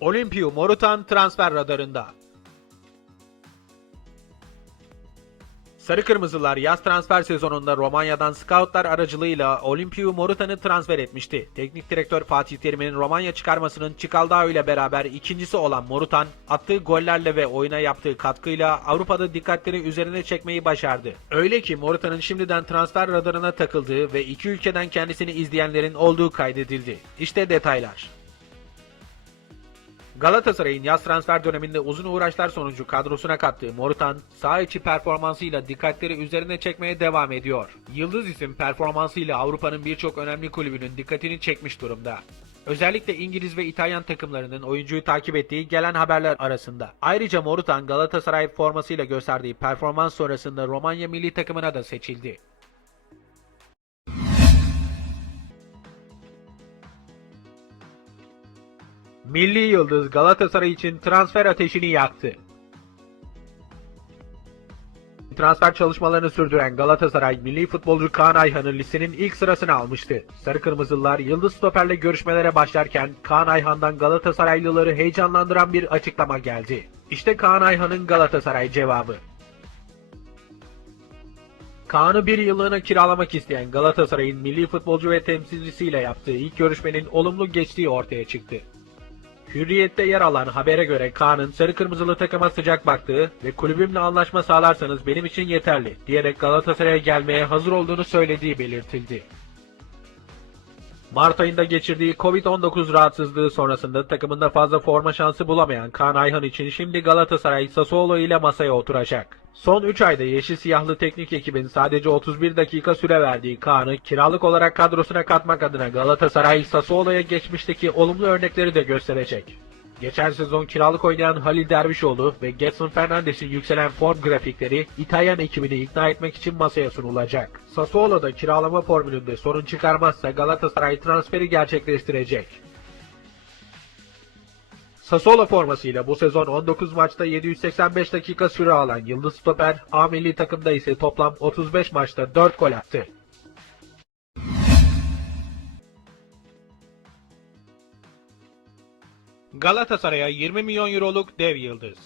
Olimpiu Morutan transfer radarında. Sarı Kırmızılar yaz transfer sezonunda Romanya'dan scoutlar aracılığıyla Olimpiu Morutan'ı transfer etmişti. Teknik direktör Fatih Terim'in Romanya çıkarmasının Çikaldao ile beraber ikincisi olan Morutan, attığı gollerle ve oyuna yaptığı katkıyla Avrupa'da dikkatleri üzerine çekmeyi başardı. Öyle ki Morutan'ın şimdiden transfer radarına takıldığı ve iki ülkeden kendisini izleyenlerin olduğu kaydedildi. İşte detaylar. Galatasaray'ın yaz transfer döneminde uzun uğraşlar sonucu kadrosuna kattığı Morutan, sağ içi performansıyla dikkatleri üzerine çekmeye devam ediyor. Yıldız isim performansıyla Avrupa'nın birçok önemli kulübünün dikkatini çekmiş durumda. Özellikle İngiliz ve İtalyan takımlarının oyuncuyu takip ettiği gelen haberler arasında. Ayrıca Morutan Galatasaray formasıyla gösterdiği performans sonrasında Romanya milli takımına da seçildi. Milli Yıldız Galatasaray için transfer ateşini yaktı. Transfer çalışmalarını sürdüren Galatasaray milli futbolcu Kaan Ayhan'ı listenin ilk sırasına almıştı. Sarı Kırmızılar Yıldız Stoper'le görüşmelere başlarken Kaan Ayhan'dan Galatasaraylıları heyecanlandıran bir açıklama geldi. İşte Kaan Ayhan'ın Galatasaray cevabı. Kaan'ı bir yıllığına kiralamak isteyen Galatasaray'ın milli futbolcu ve temsilcisiyle yaptığı ilk görüşmenin olumlu geçtiği ortaya çıktı. Hürriyet'te yer alan habere göre Kaan'ın sarı kırmızılı takıma sıcak baktığı ve kulübümle anlaşma sağlarsanız benim için yeterli diyerek Galatasaray'a gelmeye hazır olduğunu söylediği belirtildi. Mart ayında geçirdiği Covid-19 rahatsızlığı sonrasında takımında fazla forma şansı bulamayan Kaan Ayhan için şimdi Galatasaray Sassuolo ile masaya oturacak. Son 3 ayda yeşil siyahlı teknik ekibin sadece 31 dakika süre verdiği Kaan'ı kiralık olarak kadrosuna katmak adına Galatasaray Sassuolo'ya geçmişteki olumlu örnekleri de gösterecek. Geçen sezon kiralık oynayan Halil Dervişoğlu ve Getson Fernandes'in yükselen form grafikleri İtalyan ekibini ikna etmek için masaya sunulacak. Sassuolo'da kiralama formülünde sorun çıkarmazsa Galatasaray transferi gerçekleştirecek. Sassuolo formasıyla bu sezon 19 maçta 785 dakika süre alan Yıldız Stoper, A milli takımda ise toplam 35 maçta 4 gol attı. Galatasaray'a 20 milyon euroluk dev yıldız.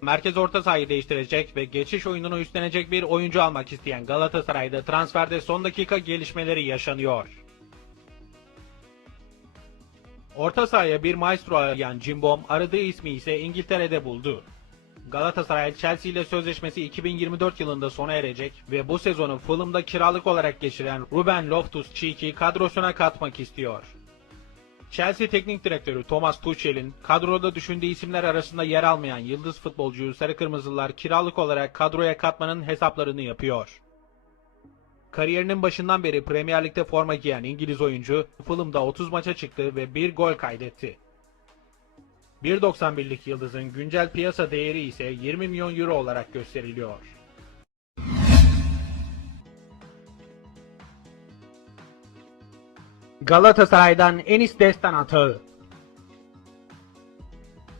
Merkez orta sahayı değiştirecek ve geçiş oyununu üstlenecek bir oyuncu almak isteyen Galatasaray'da transferde son dakika gelişmeleri yaşanıyor. Orta sahaya bir maestro arayan Cimbom aradığı ismi ise İngiltere'de buldu. Galatasaray Chelsea ile sözleşmesi 2024 yılında sona erecek ve bu sezonu Fulham'da kiralık olarak geçiren Ruben Loftus-Cheek'i kadrosuna katmak istiyor. Chelsea Teknik Direktörü Thomas Tuchel'in kadroda düşündüğü isimler arasında yer almayan yıldız futbolcuyu Sarı Kırmızılar kiralık olarak kadroya katmanın hesaplarını yapıyor. Kariyerinin başından beri Premier Lig'de forma giyen İngiliz oyuncu Fulham'da 30 maça çıktı ve 1 gol kaydetti. 1.91'lik yıldızın güncel piyasa değeri ise 20 milyon euro olarak gösteriliyor. Galatasaray'dan Enis Destan atağı.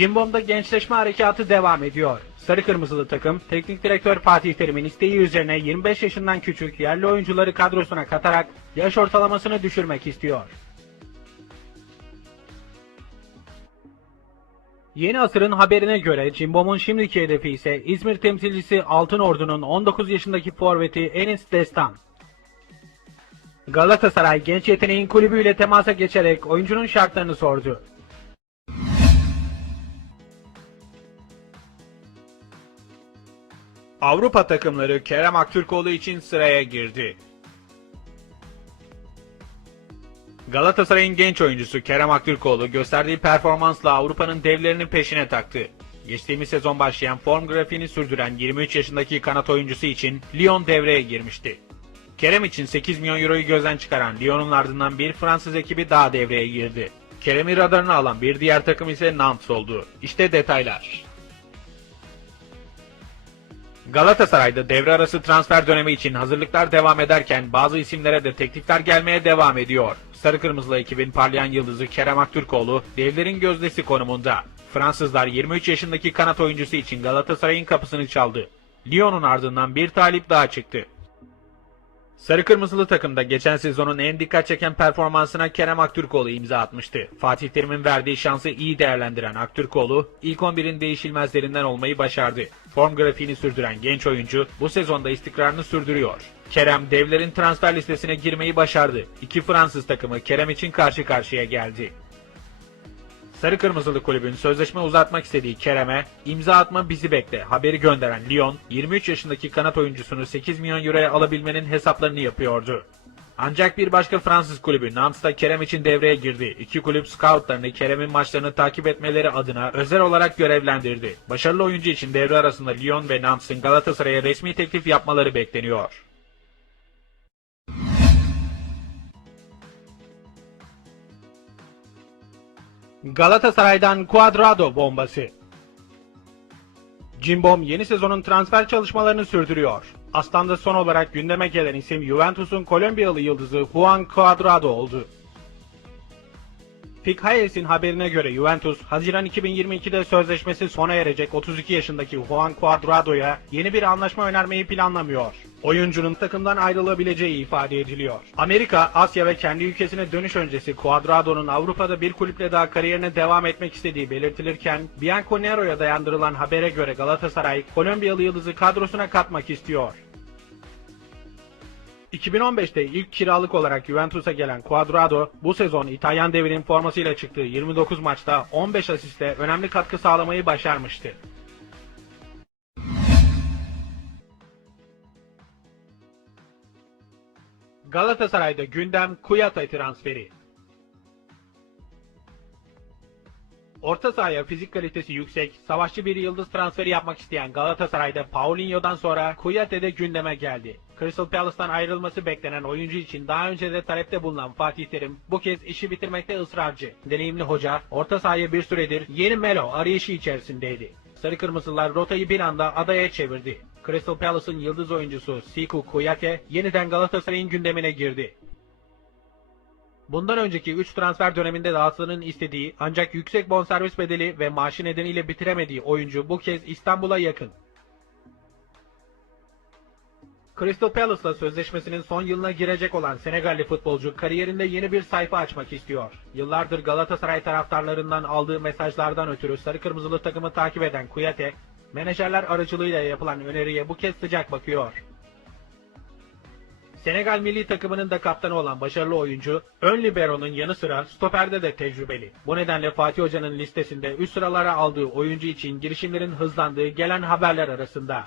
Cimbom'da gençleşme harekatı devam ediyor. Sarı Kırmızılı takım, teknik direktör Fatih Terim'in isteği üzerine 25 yaşından küçük yerli oyuncuları kadrosuna katarak yaş ortalamasını düşürmek istiyor. Yeni Asır'ın haberine göre Cimbom'un şimdiki hedefi ise İzmir temsilcisi Altın Ordu'nun 19 yaşındaki forveti Enis Destan. Galatasaray genç yeteneğin kulübüyle temasa geçerek oyuncunun şartlarını sordu. Avrupa takımları Kerem Aktürkoğlu için sıraya girdi. Galatasaray'ın genç oyuncusu Kerem Aktürkoğlu gösterdiği performansla Avrupa'nın devlerinin peşine taktı. Geçtiğimiz sezon başlayan form grafiğini sürdüren 23 yaşındaki kanat oyuncusu için Lyon devreye girmişti. Kerem için 8 milyon euroyu gözden çıkaran Lyon'un ardından bir Fransız ekibi daha devreye girdi. Kerem'i radarına alan bir diğer takım ise Nantes oldu. İşte detaylar. Galatasaray'da devre arası transfer dönemi için hazırlıklar devam ederken bazı isimlere de teklifler gelmeye devam ediyor. Sarı Kırmızılı ekibin parlayan yıldızı Kerem Aktürkoğlu devlerin gözdesi konumunda. Fransızlar 23 yaşındaki kanat oyuncusu için Galatasaray'ın kapısını çaldı. Lyon'un ardından bir talip daha çıktı. Sarı Kırmızılı takımda geçen sezonun en dikkat çeken performansına Kerem Aktürkoğlu imza atmıştı. Fatih Terim'in verdiği şansı iyi değerlendiren Aktürkoğlu, ilk 11'in değişilmezlerinden olmayı başardı. Form grafiğini sürdüren genç oyuncu bu sezonda istikrarını sürdürüyor. Kerem devlerin transfer listesine girmeyi başardı. İki Fransız takımı Kerem için karşı karşıya geldi. Sarı Kırmızılı kulübün sözleşme uzatmak istediği Kerem'e imza atma bizi bekle haberi gönderen Lyon 23 yaşındaki kanat oyuncusunu 8 milyon euroya alabilmenin hesaplarını yapıyordu. Ancak bir başka Fransız kulübü Nantes da Kerem için devreye girdi. İki kulüp scoutlarını Kerem'in maçlarını takip etmeleri adına özel olarak görevlendirdi. Başarılı oyuncu için devre arasında Lyon ve Nantes'in Galatasaray'a resmi teklif yapmaları bekleniyor. Galatasaray'dan Cuadrado bombası. Cimbom yeni sezonun transfer çalışmalarını sürdürüyor. Aslan'da son olarak gündeme gelen isim Juventus'un Kolombiyalı yıldızı Juan Cuadrado oldu. Hayes'in haberine göre Juventus, Haziran 2022'de sözleşmesi sona erecek 32 yaşındaki Juan Cuadrado'ya yeni bir anlaşma önermeyi planlamıyor. Oyuncunun takımdan ayrılabileceği ifade ediliyor. Amerika, Asya ve kendi ülkesine dönüş öncesi Cuadrado'nun Avrupa'da bir kulüple daha kariyerine devam etmek istediği belirtilirken, Bianconero'ya dayandırılan habere göre Galatasaray, Kolombiyalı yıldızı kadrosuna katmak istiyor. 2015'te ilk kiralık olarak Juventus'a gelen Cuadrado, bu sezon İtalyan devinin formasıyla çıktığı 29 maçta 15 asiste önemli katkı sağlamayı başarmıştı. Galatasaray'da gündem Kuyata transferi. Orta sahaya fizik kalitesi yüksek, savaşçı bir yıldız transferi yapmak isteyen Galatasaray'da Paulinho'dan sonra Kuyate de gündeme geldi. Crystal Palace'tan ayrılması beklenen oyuncu için daha önce de talepte bulunan Fatih Terim bu kez işi bitirmekte ısrarcı. Deneyimli hoca orta sahaya bir süredir yeni Melo arayışı içerisindeydi. Sarı Kırmızılar rotayı bir anda adaya çevirdi. Crystal Palace'ın yıldız oyuncusu Siku Kuyate yeniden Galatasaray'ın gündemine girdi. Bundan önceki 3 transfer döneminde Galatasaray'ın istediği ancak yüksek bonservis bedeli ve maaşı nedeniyle bitiremediği oyuncu bu kez İstanbul'a yakın. Crystal Palace'la sözleşmesinin son yılına girecek olan Senegalli futbolcu kariyerinde yeni bir sayfa açmak istiyor. Yıllardır Galatasaray taraftarlarından aldığı mesajlardan ötürü sarı kırmızılı takımı takip eden Kuyate, menajerler aracılığıyla yapılan öneriye bu kez sıcak bakıyor. Senegal milli takımının da kaptanı olan başarılı oyuncu, ön libero'nun yanı sıra stoperde de tecrübeli. Bu nedenle Fatih Hoca'nın listesinde üst sıralara aldığı oyuncu için girişimlerin hızlandığı gelen haberler arasında.